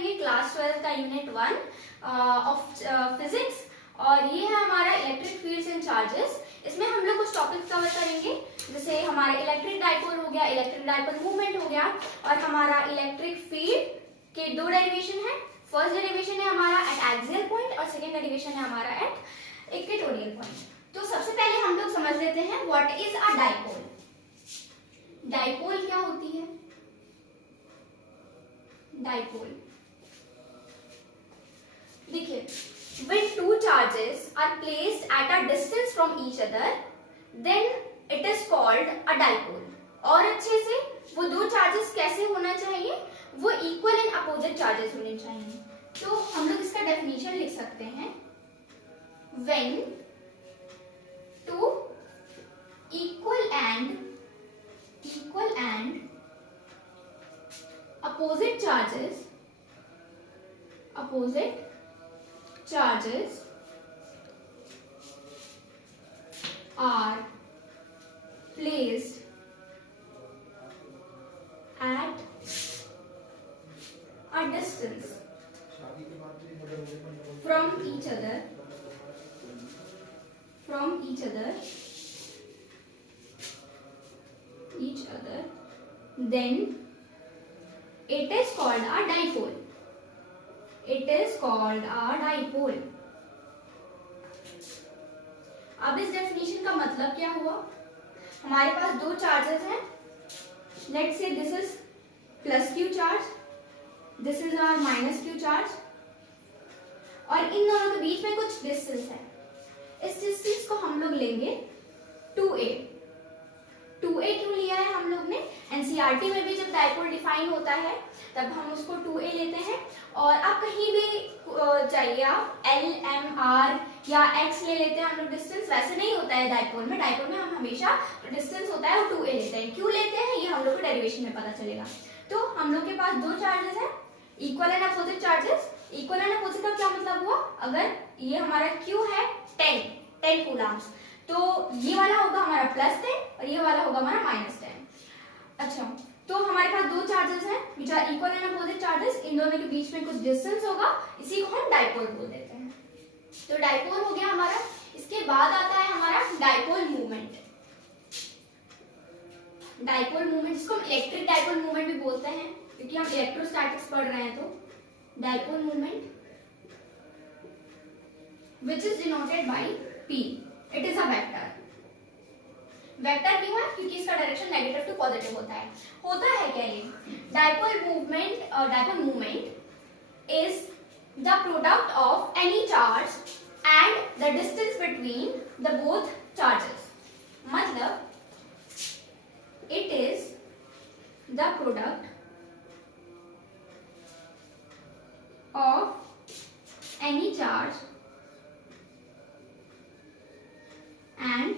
करेंगे क्लास 12 का unit 1 of physics और ये है हमारा इलेक्ट्रिक फील्ड्स एंड चार्जेस। इसमें हम लोग कुछ टॉपिक्स कवर करेंगे, जैसे हमारा इलेक्ट्रिक डाइपोल हो गया, इलेक्ट्रिक डाइपोल मूवमेंट हो गया, और हमारा इलेक्ट्रिक फील्ड के दो डेरिवेशन है। फर्स्ट डेरिवेशन है हमारा एट एक्सियल पॉइंट और सेकेंड डेरिवेशन है हमारा एट इक्वेटोरियल पॉइंट। तो सबसे पहले हम लोग समझ लेते हैं what is a dipole. Dipole क्या होती है? डाइपोल देखिए, when two charges are placed at a distance from each other then it is called a dipole। और अच्छे से वो दो चार्जेस कैसे होना चाहिए? वो इक्वल एंड अपोजिट चार्जेस होने चाहिए। तो हम लोग इसका डेफिनेशन लिख सकते हैं, when two equal and opposite charges are placed at a distance from each other then it is called a dipole। अब इस डेफिनेशन का मतलब क्या हुआ? हमारे पास दो चार्जेस हैं, let's say this is plus Q charge, this is our minus Q charge, और इन दोनों के बीच में कुछ डिस्टेंस है। इस डिस्टेंस को हम लोग लेंगे 2a। 2a क्यों लिया है हम लोग ने? एनसीईआरटी में भी जब डाइपोल डिफाइन होता है तब हम उसको 2a लेते हैं। और आप कहीं भी चाहिए आप l, m, r या x ले लेते हैं हम लोग डिस्टेंस। वैसे नहीं होता है डाइपोल में। डाइपोल में हम हमेशा डिस्टेंस होता है वो 2a लेते हैं। क्यों लेते हैं ये हम लोग को डेरिवेशन में पता चलेगा। तो हम लोग के पास दो चार्जेस हैं, equal and opposite charges. Equal and opposite का क्या मतलब हुआ? अगर ये हमारा q है 10 कूलम्स, तो ये वाला होगा हमारा +10 और ये वाला होगा हमारा -10। अच्छा, तो हमारे पास दो चार्जेस हैं which are equal and opposite charges. इन दोनों के बीच में कुछ डिस्टेंस होगा, इसी को हम डाइपोल बोल देते हैं। तो डाइपोल हो गया हमारा। इसके बाद आता है हमारा डाइपोल मूवमेंट। डाइपोल मूवमेंट जिसको हम इलेक्ट्रिक डाइपोल मूवमेंट भी बोलते हैं, क्योंकि हम इलेक्ट्रोस्टैटिक्स पढ़ रहे हैं। तो dipole movement which is denoted by p, it is a vector। Vector क्यों है? क्योंकि इसका डायरेक्शन नेगेटिव टू पॉजिटिव होता है। होता है क्या ये? Dipole movement is the product of any charge and the distance between the both charges. मतलब it is the product of any charge and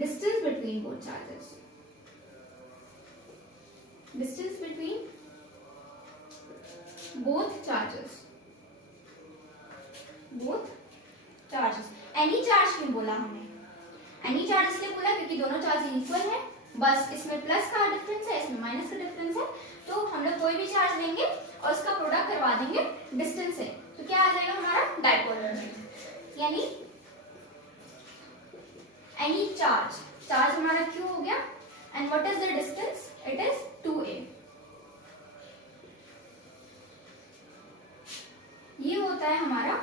distance between both charges। distance between both charges any charge क्यों बोला हमने? any charge इसलिए बोला क्योंकि दोनों charge equal है, बस इसमें प्लस का डिफरेंस है, इसमें माइनस का डिफरेंस है। तो हम लोग कोई भी चार्ज लेंगे और उसका प्रोडक्ट करवा देंगे डिस्टेंस से, तो क्या आ जाएगा हमारा? Dipole movement. यानी any charge हमारा q हो गया, and what is the distance? It is 2a। ये होता है हमारा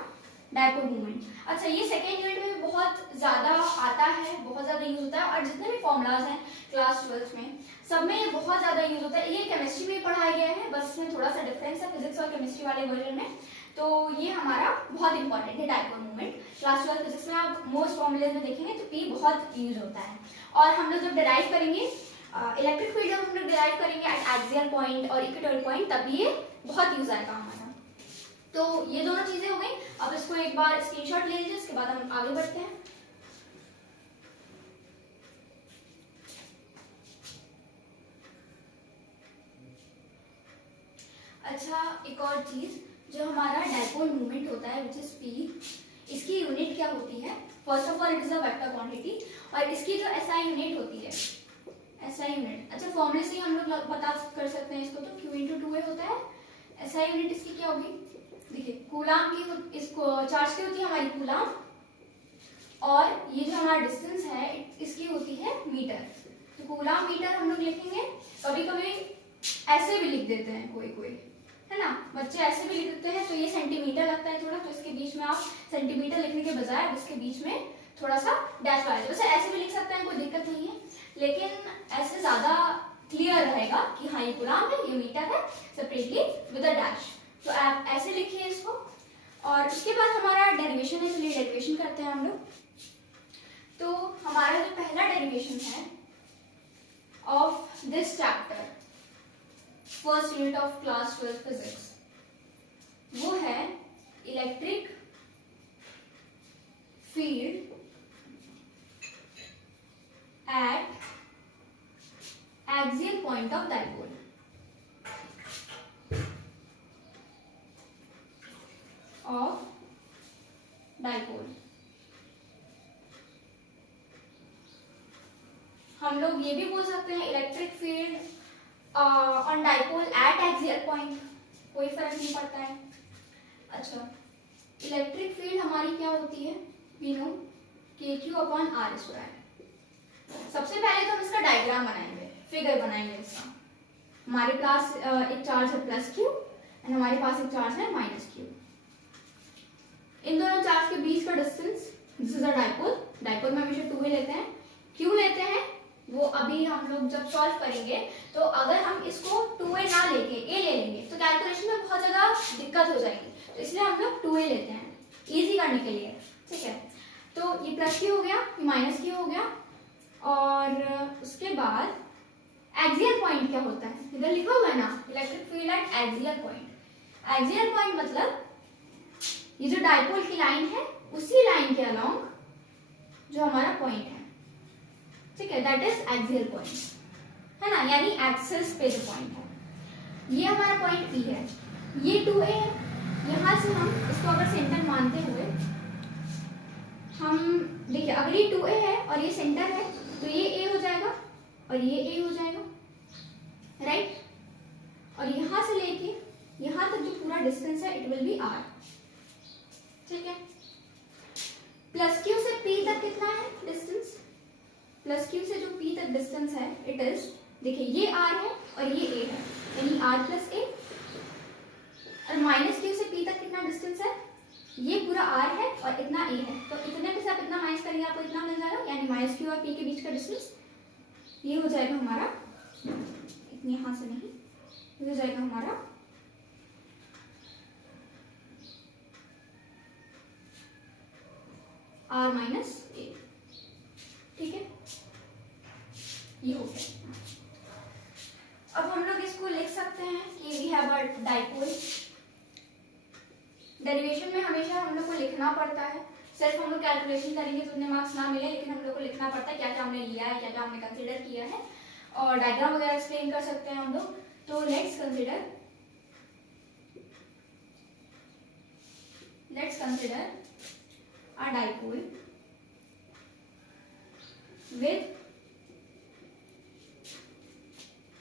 डाइपोल मूवमेंट। अच्छा, ये सेकेंड यूनिट में बहुत ज्यादा आता है, बहुत ज्यादा यूज होता है, और जितने भी फॉर्मूलाज हैं क्लास 12 में सब में ये बहुत ज्यादा यूज होता है। ये केमिस्ट्री में पढ़ाया गया है, बस इसमें थोड़ा सा डिफरेंस है फिजिक्स और केमिस्ट्री वाले वर्जन में। तो ये हमारा बहुत इंपॉर्टेंट है डाइपोल मूवमेंट। क्लास 12 फिजिक्स में आप मोस्ट फॉर्मूलेज में देखेंगे तो p बहुत यूज होता है। और हम लोग जब डिराइव करेंगे इलेक्ट्रिक फील्ड, जब हम लोग डिराइव करेंगे एट एक्सियल पॉइंट और इक्वेटोरियल पॉइंट, तब ये बहुत यूज आएगा हमारा। तो ये दोनों चीजें हो गई। अब इसको एक बार स्क्रीनशॉट ले लीजिए, उसके बाद हम आगे बढ़ते हैं। अच्छा, एक और चीज, जो हमारा डाइपोल मूवमेंट होता है विच इज p, इसकी यूनिट क्या होती है? First of all it is a vector quantity, और इसकी जो SI यूनिट होती है, SI यूनिट, अच्छा फॉर्मूले से ही हम लोग पता कर सकते हैं इसको। तो q × 2a होता है, SI यूनिट इसकी क्या होगी, देखिए कूलाम की, इसको चार्ज की होती है हमारी कूलाम, और ये जो हमारा डिस्टेंस है इसकी होती है मीटर। तो कूलाम मीटर हम लोग लिखेंगे, कभी कभी ऐसे भी लिख देते हैं कोई कोई, है ना, बच्चे ऐसे भी लिख देते हैं। तो ये सेंटीमीटर लगता है थोड़ा, तो इसके बीच में आप सेंटीमीटर लिखने के बजाय इसके बीच में थोड़ा सा डैश लगा दीजिए। वैसे ऐसे भी लिख सकते हैं, कोई दिक्कत नहीं है, लेकिन ऐसे ज्यादा क्लियर रहेगा कि हाँ ये कूलाम है, ये मीटर है, सेपरेटली विद अ डैश। तो आप ऐसे लिखिए इसको। और उसके बाद हमारा डेरिवेशन है, चलिए डेरिवेशन करते हैं हम लोग। तो हमारा जो पहला डेरिवेशन है of this chapter, first unit of class 12 physics, वो है electric field at axial point of dipole. हम लोग ये भी बोल सकते हैं electric field on dipole at axial point, कोई फर्क नहीं पड़ता है। अच्छा, इलेक्ट्रिक फील्ड हमारी क्या होती है, वी नो KQ/R²। सबसे पहले तो हम इसका डायग्राम बनाएंगे, फिगर बनाएंगे इसका। हमारे पास एक चार्ज है +Q एंड हमारे पास एक चार्ज है -Q। इन दोनों चार्ज के बीच का distance, this is a dipole, dipole में हमेशा 2a लेते हैं, Q लेते हैं। वो अभी हम लोग जब सॉल्व करेंगे तो अगर हम इसको 2a ना लेके a ले लेंगे तो कैलकुलेशन में बहुत ज़्यादा दिक्कत हो जाएगी, तो इसलिए हम लोग 2a लेते हैं इजी करने के लिए, ठीक है। तो ये +Q हो गया, ये -Q हो गया, और उसके बाद एक्सियल पॉइंट क्या होता है, इधर लिखा हुआ है ना, electric field at axial point. Axial point मतलब ये जो डाइपोल की लाइन है उसी लाइन के अलोंग जो हमारा पॉइंट है, ठीक है, दैट इज एक्सियल पॉइंट, है ना, यानी एक्सिस पे जो पॉइंट है। ये हमारा पॉइंट P है, ये 2a है। यहाँ से हम इसको अगर सेंटर मानते हुए हम देखिए, अगर ये 2a है और ये सेंटर है तो ये a हो जाएगा और ये a हो जाएगा, राइट। और यहाँ से लेके यहाँ तक जो पूरा डिस्टेंस है इट विल बी r, ठीक है। +Q से P तक कितना है डिस्टेंस, +Q से जो P तक डिस्टेंस है इट इज, देखिए ये r है और ये a है, यानी r+a। और -Q से P तक कितना डिस्टेंस है, ये पूरा r है और इतना a है, तो इतने में से आप इतना माइनस करेंगे आपको इतना मिल जाएगा, यानी -Q और P के बीच का डिस्टेंस ये हो जाएगा हमारा, इतनी यहाँ से नहीं, ये हो जाएगा हमारा r-a, ठीक है, ये हो गया। अब हम लोग इसको लिख सकते हैं कि we have a dipole. Derivation में हमेशा हम लोग को लिखना पड़ता है, सिर्फ हम लोग कैलकुलेशन करेंगे तो उतने मार्क्स ना मिले, लेकिन हम लोग को लिखना पड़ता है क्या क्या हमने लिया है, क्या क्या हमने कंसीडर किया है, और डायग्राम वगैरह एक्सप्लेन कर सकते हैं हम लोग। तो let's consider a dipole with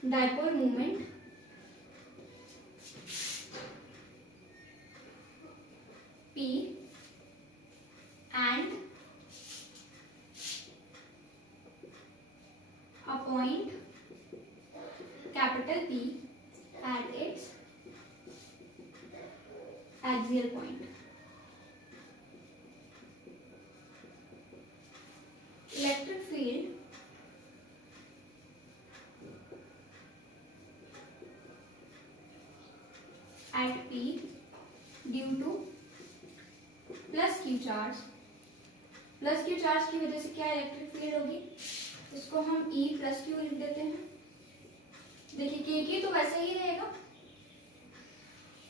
dipole moment P and a point capital P at its axial point. Electric field at P due to +Q charge, +Q charge की वजह से क्या इलेक्ट्रिक फील्ड होगी, इसको हम E+Q लिख देते हैं। देखिए K तो वैसे ही रहेगा,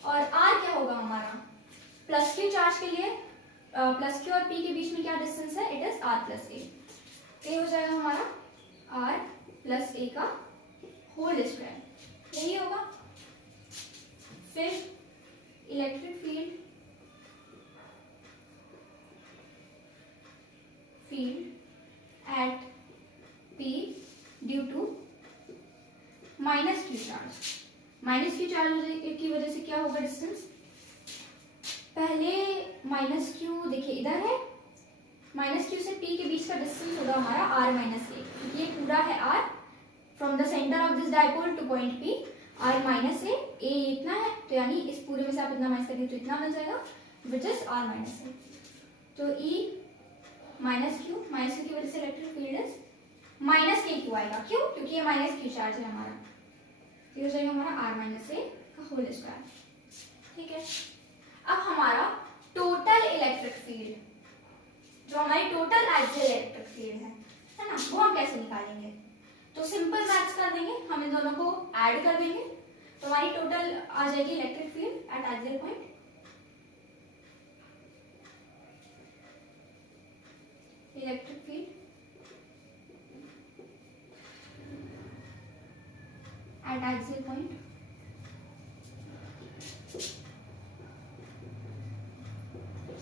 और R क्या होगा हमारा, +Q चार्ज के लिए +Q और P के बीच में क्या डिस्टेंस है, इट इज r+a। ये हो जाएगा हमारा r+a का होल स्क्वायर, यही होगा। फिर electric field at P due to -Q charge, minus Q charge की वजह से क्या होगा डिस्टेंस, पहले माइनस क्यू देखिए इधर है, माइनस क्यू से पी के बीच का डिस्टेंस होगा हमारा आर माइनस ए, क्योंकि ये पूरा है r from the centre of this dipole to point P, r minus a इतना है, तो यानी इस पूरे में से आप इतना माइनस करेंगे तो इतना मिल जाएगा, विच इज आर माइनस ए। तो ई माइनस क्यू की वजह से electric field is minus K Q आएगा, क्यों, क्योंकि ये माइनस क्यू चार्ज है हमारा, ये हो जाएगा हमारा आर माइनस ए का होल स्क्वायर। ठीक है, अब हमारा टोटल इलेक्ट्रिक फील्ड, जो हमारी टोटल एक्सियल इलेक्ट्रिक फील्ड है ना, वो हम कैसे निकालेंगे, तो सिंपल मैथ्स कर देंगे, हम इन दोनों को ऐड कर देंगे, तो हमारी टोटल आ जाएगी electric field at axial point, electric field at axial point,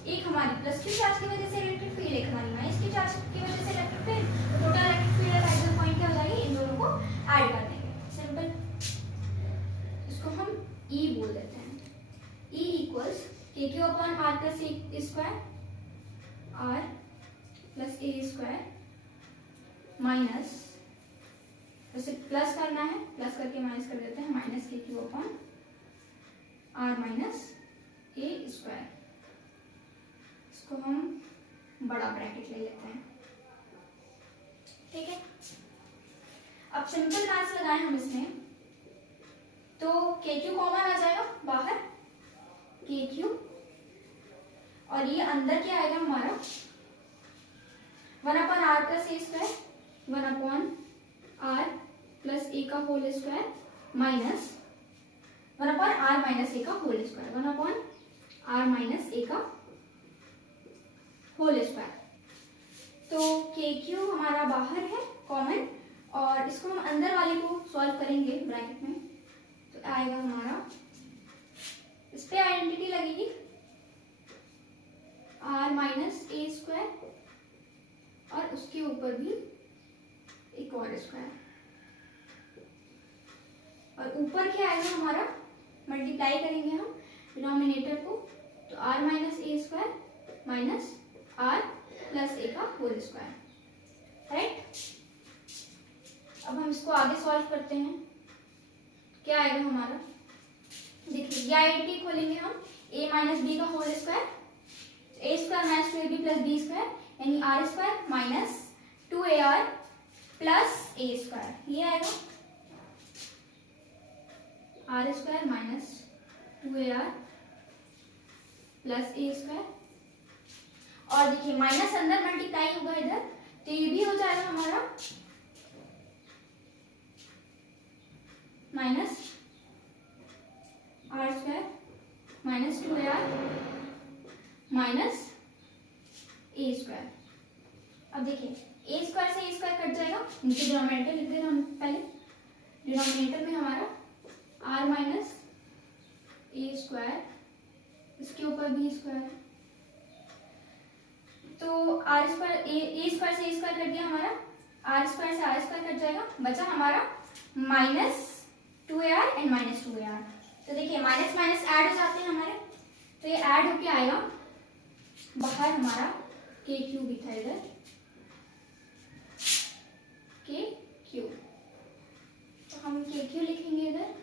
एक हमारी प्लस क्यू चार्ज की वजह से इलेक्ट्रिक फील्ड, एक हमारी माइनस क्यू चार्ज की वजह से इलेक्ट्रिक फील्ड, तो total electric field at axial point क्या हो जाएगी, इन दोनों को ऐड कर देंगे, सिंपल, इसको हम E बोल देते हैं, E equals K Q upon are plus A square, R plus A square minus, वैसे प्लस करना है, प्लस करके माइनस कर देते हैं, minus K Q upon are minus A square, इसको हम बड़ा ब्रैकेट ले लेते हैं। ठीक है, अब सिंपल मैथ्स लगाएं हम इसमें, तो के क्यू कॉमन आ जाएगा बाहर, के क्यू, और ये अंदर क्या आएगा हमारा 1 upon are plus A square, 1 upon are plus a का whole square minus 1 upon are minus a का whole square, 1 upon are minus a का होल स्क्वायर। तो के क्यू हमारा बाहर है कॉमन, और इसको हम अंदर वाले को सॉल्व करेंगे ब्रैकेट में, तो आएगा हमारा, इस पे आइडेंटिटी लगेगी आर माइनस ए स्क्वायर, और उसके ऊपर भी एक और स्क्वायर, और ऊपर क्या आएगा हमारा, मल्टीप्लाई करेंगे हम डिनोमिनेटर को, तो r minus A square minus r plus a का होल स्क्वायर, राइट। अब हम इसको आगे सॉल्व करते हैं, क्या आएगा हमारा, देखिए ये आइडेंटिटी खोलेंगे हम, a माइनस बी का whole square, a square minus 2ab plus b square, यानी r square minus 2ar plus ए स्क्वायर, ये आएगा r square minus 2ar plus ए स्क्वायर, और देखिए माइनस अंदर मल्टीप्लाई होगा इधर, तो ये भी हो जाएगा हमारा minus R square minus 2ar minus ए स्क्वायर। अब देखिए ए स्क्वायर से ए स्क्वायर कट जाएगा, नीचे डिनोमिनेटर लिख देना हम पहले, डिनोमिनेटर में हमारा आर माइनस ए स्क्वायर, इसके ऊपर भी स्क्वायर, तो आर स्क्वायर ए स्क्वायर से ए स्क्वायर कट गया हमारा, आर स्क्वायर से आर स्क्वायर कट जाएगा, बचा हमारा minus 2ar and minus 2ar। तो देखिए माइनस माइनस ऐड हो जाते हैं हमारे, तो ये ऐड होके आएगा बाहर हमारा के क्यू भी था इधर, के क्यू, तो हम के क्यू लिखेंगे इधर,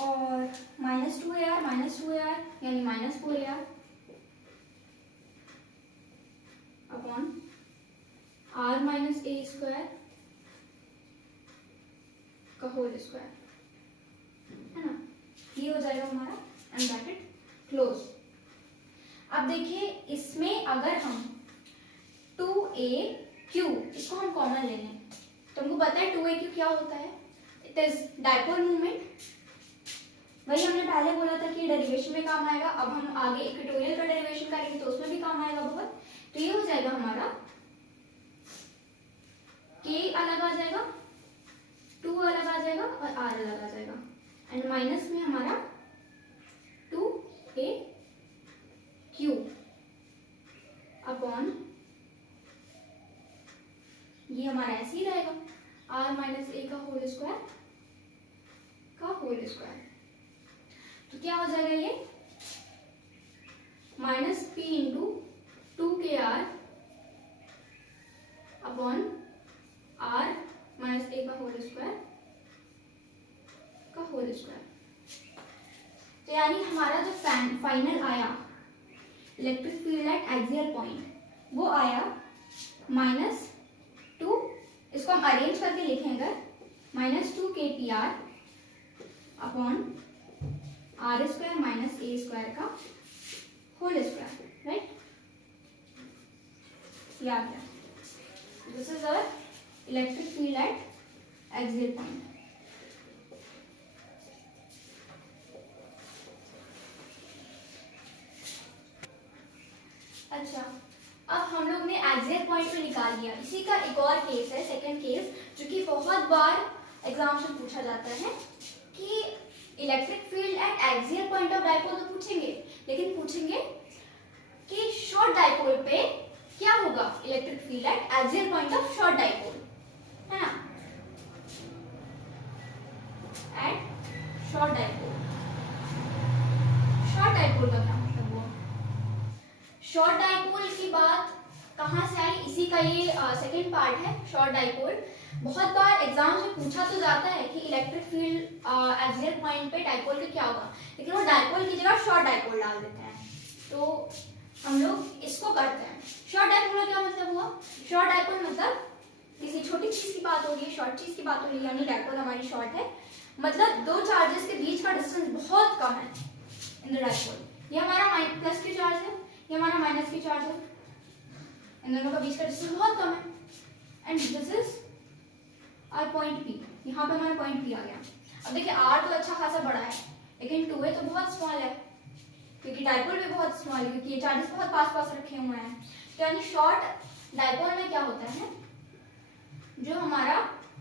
और माइनस 2ar यानी minus 4ar upon are minus A square का होल स्क्वायर, है ना, ये हो जाएगा हमारा एंड ब्रैकेट क्लोज। अब देखिए इसमें अगर हम 2aq इसको हम कॉमन ले लें, तो हमको पता है 2aq क्या होता है, इट इज डाइपोल मूवमेंट, वही हमने पहले बोला था कि डेरिवेशन में काम आएगा, अब हम आगे इक्वेटोरियल का डेरिवेशन करेंगे तो उसमें भी काम आएगा बहुत। तो ये हो जाएगा हमारा k अलग आ जाएगा, 2 अलग आ जाएगा और r अलग आ जाएगा, एंड माइनस में हमारा 2aq अपॉन, ये हमारा ऐसे ही रहेगा r माइनस ए का होल स्क्वायर होल स्क्वायर। तो क्या हो जाएगा ये minus P into 2kr upon r minus a का होल स्क्वायर का होल स्क्वायर। तो यानी हमारा जो फाइनल आया electric field at axial point वो आया -2, इसको हम अरेंज करके लिखेंगे -2kpr upon r square minus a square का होल स्क्वायर, राइट। याद है, this is our electric field at axial point. अच्छा, अब हम लोग ने एक्सियल पॉइंट पे निकाल लिया। इसी का एक और केस है, सेकंड केस, जो कि बहुत बार एग्जाम में पूछा जाता है कि electric field at axial point of dipole तो पूछेंगे, लेकिन पूछेंगे कि शॉर्ट डायपोल पे क्या होगा electric field at axial point of short dipole, है ना। At short dipole, short dipole का क्या मतलब हुआ? शॉर्ट डायपोल की बात कहाँ से आई, इसी का ये सेकंड पार्ट है, शॉर्ट डायपोल। बहुत बार एग्जाम में पूछा तो जाता है कि इलेक्ट्रिक फील्ड एक्सियल पॉइंट पे डायपोल का क्या होगा, लेकिन वो डायपोल की जगह शॉर्ट डायपोल डाल देते हैं। तो हम लोग इसको करते हैं। शॉर्ट डायपोल का क्या मतलब हुआ? शॉर्ट डायपोल मतलब किसी छोटी चीज की बात हो रही है, शॉर्ट चीज की बात हो रही है, यानी डायपोल हमारी शॉर्ट है, मतलब दो चार्जेस के बीच का डिस्टेंस बहुत कम है इन द डायपोल। ये हमारा प्लस क्यू चार्ज है, ये हमारा माइनस क्यू चार्ज है, इन दोनों का बीच का डिस्टेंस बहुत कम है। And this is r point P, यहाँ पे हमारा पॉइंट पी आ गया। अब देखिए आर तो अच्छा खासा बड़ा है, लेकिन 2a तो बहुत स्मॉल है, क्योंकि डायपोल भी बहुत स्मॉल है, क्योंकि ये चार्जेस बहुत पास पास रखे हुए हैं। तो यानी शॉर्ट डायपोल में क्या होता है, जो हमारा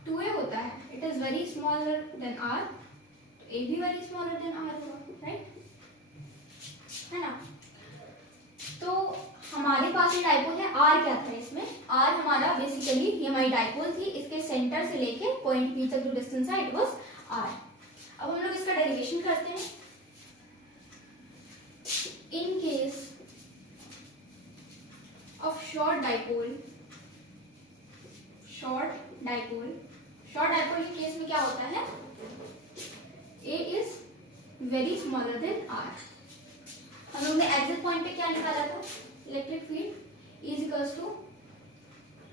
2a होता है, it is very smaller than r, तो a भी वेरी स्मॉलर देन r होगा, राइट, है ना। तो हमारे पास ये डायपोल है, r क्या था इसमें, r हमारा बेसिकली ये हमारी डायपोल थी, इसके सेंटर से लेके पॉइंट p तक जो डिस्टेंस है इट वाज r। अब हम लोग इसका डेरिवेशन करते हैं। In case of short dipole, short dipole के केस में क्या होता है, a is very smaller than r। हम लोग ने एक्सियल पॉइंट पे क्या निकाला था, electric field is equals to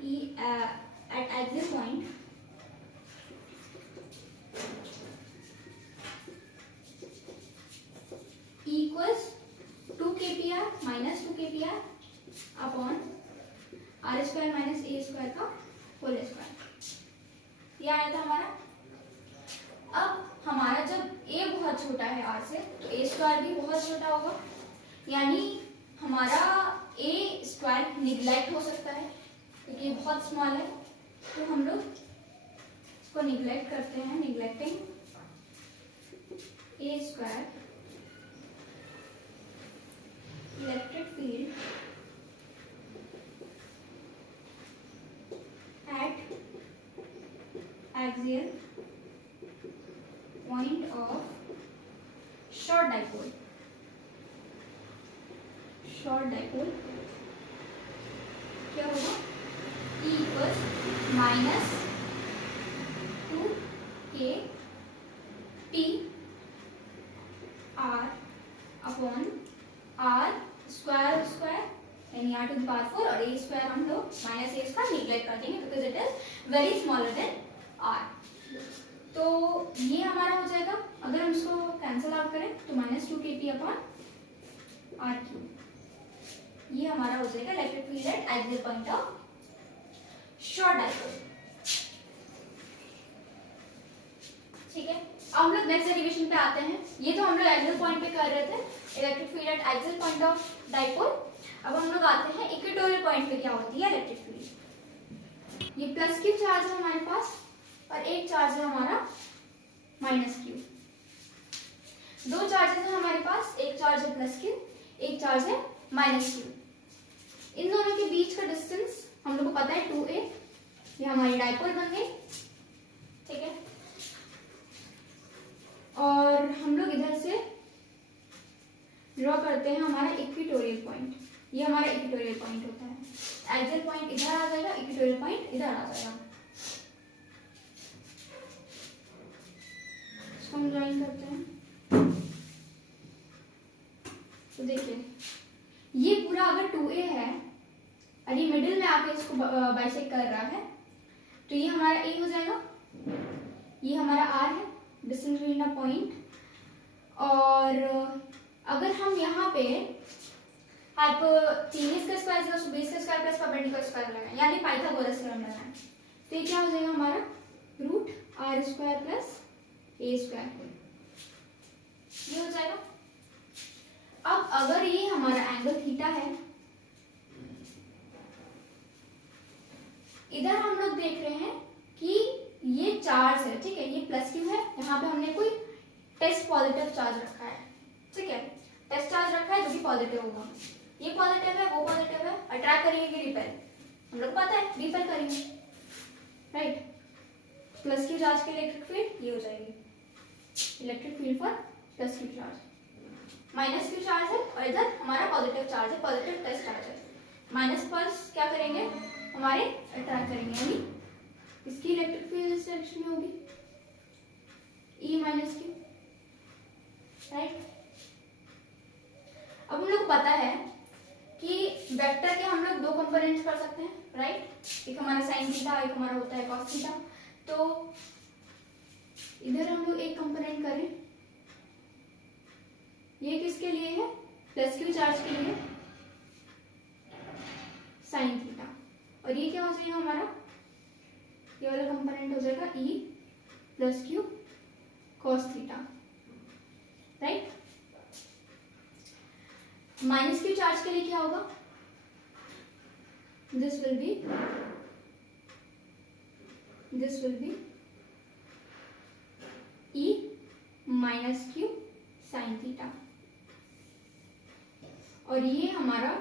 E at axial point equals 2 kpr minus 2 kpr upon r square minus a square का होल स्क्वायर। ये आया था हमारा। अब हमारा जब a बहुत छोटा है r से, तो a स्क्वायर भी बहुत छोटा होगा, यानी हमारा a स्क्वायर निगलेक्ट हो सकता है क्योंकि ये बहुत स्मॉल है। तो हम लोग इसको निगलेक्ट करते हैं, neglecting a square electric field at axial point of short dipole. Short dipole क्या होगा, E equals minus 2 k p r upon r square square यानी r टू द पावर 4 और a स्क्वायर हम लोग माइनस a स्क्वायर निगलेक्ट कर देंगे because it is very smaller than r। तो ये हमारा हो जाएगा, अगर हम इसको कैंसिल आउट करें तो minus 2 kp upon r cube, ये हमारा हो जाएगा electric field at axial point of short dipole. ठीक है, अब हम लोग नेक्स्ट डेरिवेशन पे आते हैं। ये तो हम लोग एक्सियल पॉइंट पे कर रहे थे, electric field at axial point of dipole. अब हम लोग आते हैं इक्वेटोरियल पॉइंट पे क्या होती है इलेक्ट्रिक फील्ड। ये प्लस क्यू चार्ज है हमारे पास और एक चार्ज है हमारा माइनस क्यू। दो चार्जेस है हमारे पास, एक चार्ज है प्लस क्यू, एक चार्ज है माइनस क्यू। इन दोनों के बीच का डिस्टेंस हम लोग को पता है 2a, ये हमारी डायपोल बन गई, ठीक है। लोग इधर से ड्रॉ करते हैं हमारा इक्वेटोरियल पॉइंट। ये हमारा इक्वेटोरियल पॉइंट होता है। एक्सियल पॉइंट इधर आ जाएगा, इक्वेटोरियल पॉइंट इधर आ जाएगा। इसको हम ड्राइंग करते हैं। तो देखिए ये पूरा अगर 2a है और ये मिडिल में आके इसको बाइसेक्ट कर रहा है, तो ये हमारा a हो जाएगा, ये हमारा r है, डिस्टेंस बिटवीन द पॉइंट। और अगर हम यहाँ पे हाइपोटेन्यूज का स्क्वायर इक्वल्स टू बेस का स्क्वायर प्लस परपेंडिकुलर स्क्वायर लगाएं, यानी पाइथागोरस थ्योरम लगाएं, तो ये क्या हो जाएगा हमारा root r square plus a square, ये हो जाएगा। अब अगर ये हमारा एंगल थीटा है, इधर हम लोग देख रहे हैं कि ये चार्ज है, ठीक है, ये प्लस क्यू है, यहाँ पे हमने कोई टेस्ट पॉजिटिव चार्ज रखा है, ठीक है, टेस्ट चार्ज रखा है जो कि पॉजिटिव होगा। ये पॉजिटिव है, वो पॉजिटिव है, अट्रैक्ट करेंगे कि रिपेल, हम लोग पता है रिपेल करेंगे, राइट। प्लस क्यू चार्ज के इलेक्ट्रिक फील्ड ये हो जाएगी, electric field for plus Q charge. Minus Q charge है और इधर हमारा पॉजिटिव चार्ज है, पॉजिटिव टेस्ट चार्ज है। माइनस पल्स क्या करेंगे हमारे अट्रैक्ट करेंगे, यानी इसकी इलेक्ट्रिक फील्ड इस डायरेक्शन में होगी, ई माइनस क्यू, राइट। अब हम लोग पता है कि वेक्टर के हम लोग दो कंपोनेंट्स कर सकते हैं, राइट। एक हमारा साइन थीटा, एक हमारा होता है कॉस थीटा। तो इधर हम लोग एक कंपोनेंट करें, ये किसके लिए है, प्लस क्यू चार्ज के लिए, साइन थीटा। और ये क्या हो जाएगा हमारा, ये वाला कंपोनेंट हो जाएगा E plus q cos theta, right. Minus Q charge के लिए क्या होगा, this will be E minus q sine theta. और ये हमारा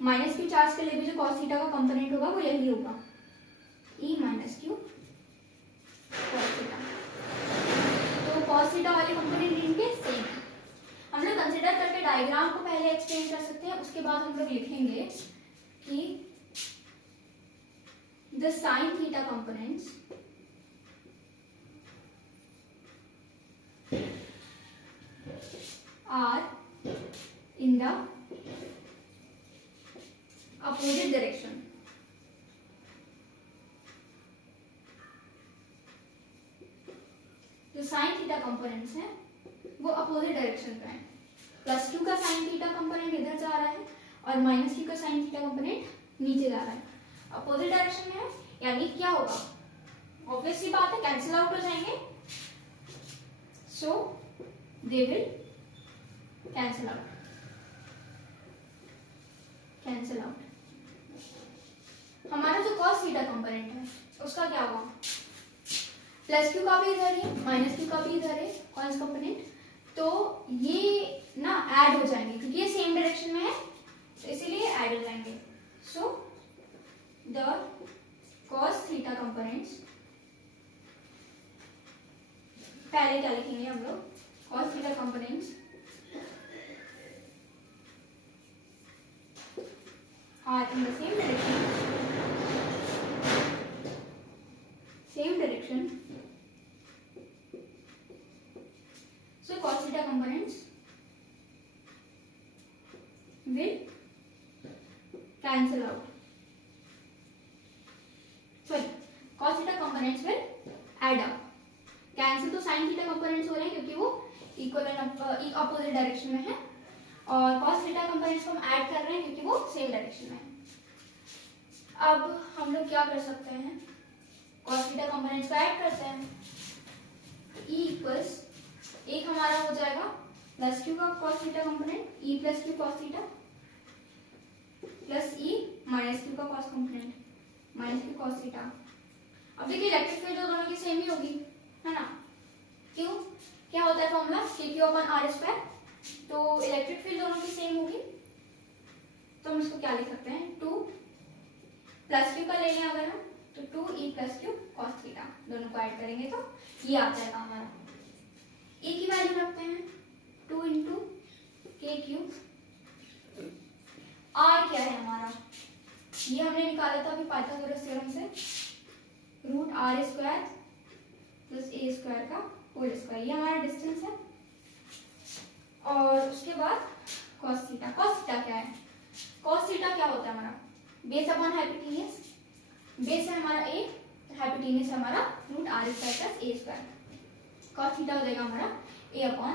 माइनस क्यू चार्ज के लिए भी जो कॉस थीटा का कंपोनेंट होगा वो यही होगा, ई माइनस क्यू कॉस थीटा। तो कॉस थीटा वाले कंपोनेंट इनके सेम है। हम लोग कंसिडर करके डायग्राम को पहले एक्सप्लेन कर सकते हैं, उसके बाद हम लोग लिखेंगे कि the sine theta components are in the opposite direction. जो साइन थीटा कंपोनेंट्स हैं वो अपोजिट डायरेक्शन पे है। प्लस क्यू का साइन थीटा कंपोनेंट इधर जा रहा है और माइनस क्यू का साइन थीटा कंपोनेंट नीचे जा रहा है, अपोजिट डायरेक्शन में है, यानी क्या होगा, ऑब्वियस सी बात है कैंसिल आउट हो जाएंगे, सो दे विल कैंसिल आउट। हमारा जो कॉस थीटा कंपोनेंट है उसका क्या होगा, प्लस क्यू का भी इधर है, माइनस क्यू का भी इधर है कॉस कंपोनेंट, तो ये ना ऐड हो जाएंगे क्योंकि ये सेम डायरेक्शन में है, तो इसीलिए ऐड हो जाएंगे। So the cos theta components, पहले क्या लिखेंगे हम लोग, cos theta components are in the same direction, so cos theta components will cancel out, sorry, cos theta components will add up, cancel तो sin theta components हो रहे हैं क्योंकि वो इक्वल एंड अपोजिट डायरेक्शन में है, और cos theta components को हम ऐड कर रहे हैं क्योंकि वो सेम डायरेक्शन में है। अब हम लोग क्या कर सकते हैं, cos theta components को ऐड करते हैं, E इक्वल्स एक हमारा हो जाएगा प्लस क्यू का cos theta component, E plus Q cos theta plus E minus q का cos component minus Q cos theta. अब देखिए इलेक्ट्रिक फील्ड तो दोनों की सेम ही होगी, है ना, क्यों, क्या होता है फॉर्मूला KQ अपन R स्क्वायर, तो इलेक्ट्रिक फील्ड दोनों की सेम होगी, तो हम इसको क्या लिख सकते हैं, 2 प्लस क्यू का ले लें अगर हम, तो 2E plus Q cos theta, दोनों को ऐड करेंगे तो ये आ जाएगा हमारा E की वैल्यू रखते हैं 2 इंटू के क्यूब। R क्या है हमारा, ये हमने निकाला था अभी पाइथागोरस थ्योरम से, रूट आर स्क्वायर प्लस ए स्क्वायर का होल स्क्वायर, ये हमारा डिस्टेंस है। और उसके बाद cos थीटा। cos थीटा क्या है, cos थीटा क्या होता है हमारा, बेस अपॉन हाइपोटेन्यूज, बेस है हमारा a, हाइपोटेन्यूज है हमारा रूट आर स्क्वायर प्लस ए स्क्वायर। cos थीटा हो जाएगा हमारा a upon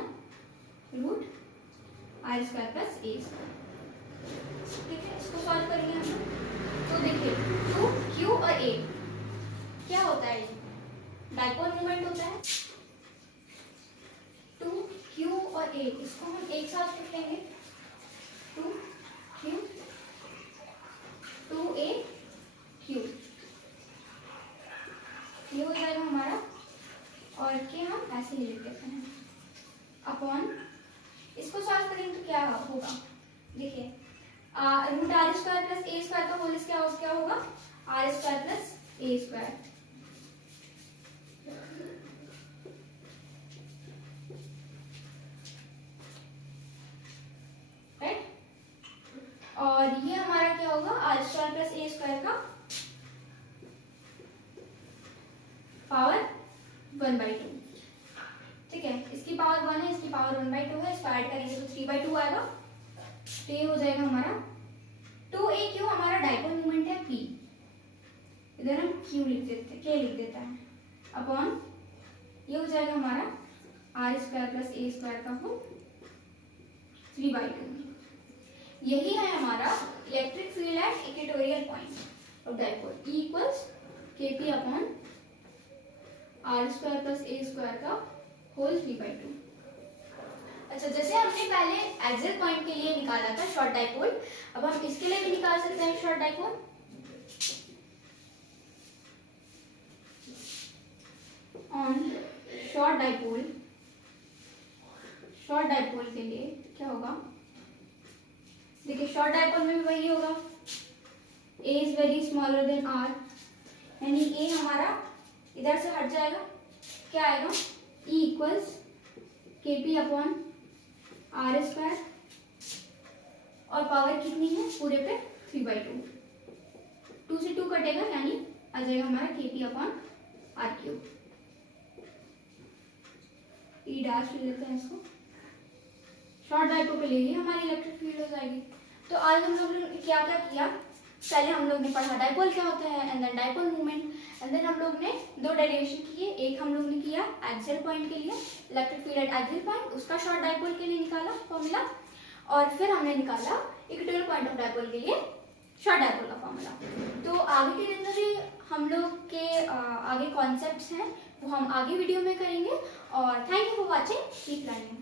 root r square plus A square. ठीक है, इसको सॉल्व करेंगे हम। तो देखिए 2q और a क्या होता है, डाइपोल मोमेंट होता है। 2q और a, इसको हम एक साथ लिख लेंगे, 2q 2a q, ये हो जाएगा हमारा। और के हम ऐसे ही लिख देते हैं अपॉन, इसको सॉल्व करेंगे तो क्या होगा, देखिए रूट आर स्क्वायर प्लस ए स्क्वायर का होल क्या होगा, आर स्क्वायर प्लस ए स्क्वायर। राइट, और ये हमारा क्या होगा, आर स्क्वायर प्लस ए स्क्वायर का पावर 1/2। ठीक है, इसकी पावर 1 है, इसकी पावर 1/2 है, इसको ऐड करेंगे तो 3/2 आएगा। तो ये हो जाएगा हमारा 2aq, हमारा डाइपोल मोमेंट है p, इधर हम q लिख देते, k लिख देता है, अपॉन ये हो जाएगा हमारा आर स्क्वायर प्लस ए स्क्वायर का होल 3/2। यही है हमारा electric field at equatorial point of dipole, E equals kp upon r square plus A square का होल 3/2। अच्छा, जैसे हमने पहले एक्सियल पॉइंट के लिए निकाला था शॉर्ट डाइपोल, अब हम इसके लिए भी निकाल सकते हैं short dipole. On short dipole के लिए क्या होगा, देखिए शॉर्ट डाइपोल में भी वही होगा, a is very smaller than r, यानी a हमारा इधर से हट जाएगा, क्या आएगा, E equals kp upon r square, और पावर कितनी है पूरे पे 3/2, 2 से 2 कटेगा, यानी आ जाएगा हमारा kp upon r cube. E dash ले लेते हैं इसको, शॉर्ट डाइपोल के लिए हमारी इलेक्ट्रिक फील्ड हो जाएगी। तो आज हम लोग ने क्या क्या किया, पहले हम लोग ने पढ़ा डाइपोल क्या होता है, and then dipole movement, and then हम लोग ने 2 डेरिवेशन किए। एक हम लोग ने किया एक्सियल पॉइंट के लिए, electric field at axial point, उसका शॉर्ट डाइपोल के लिए निकाला फॉर्मूला, और फिर हमने निकाला इक्वेटोरियल पॉइंट ऑफ डाइपोल के लिए शॉर्ट डाइपोल का फॉर्मूला। तो आगे के दिन में भी हम लोग के आगे कॉन्सेप्ट्स हैं वो हम आगे वीडियो में करेंगे। और thank you for watching, keep learning.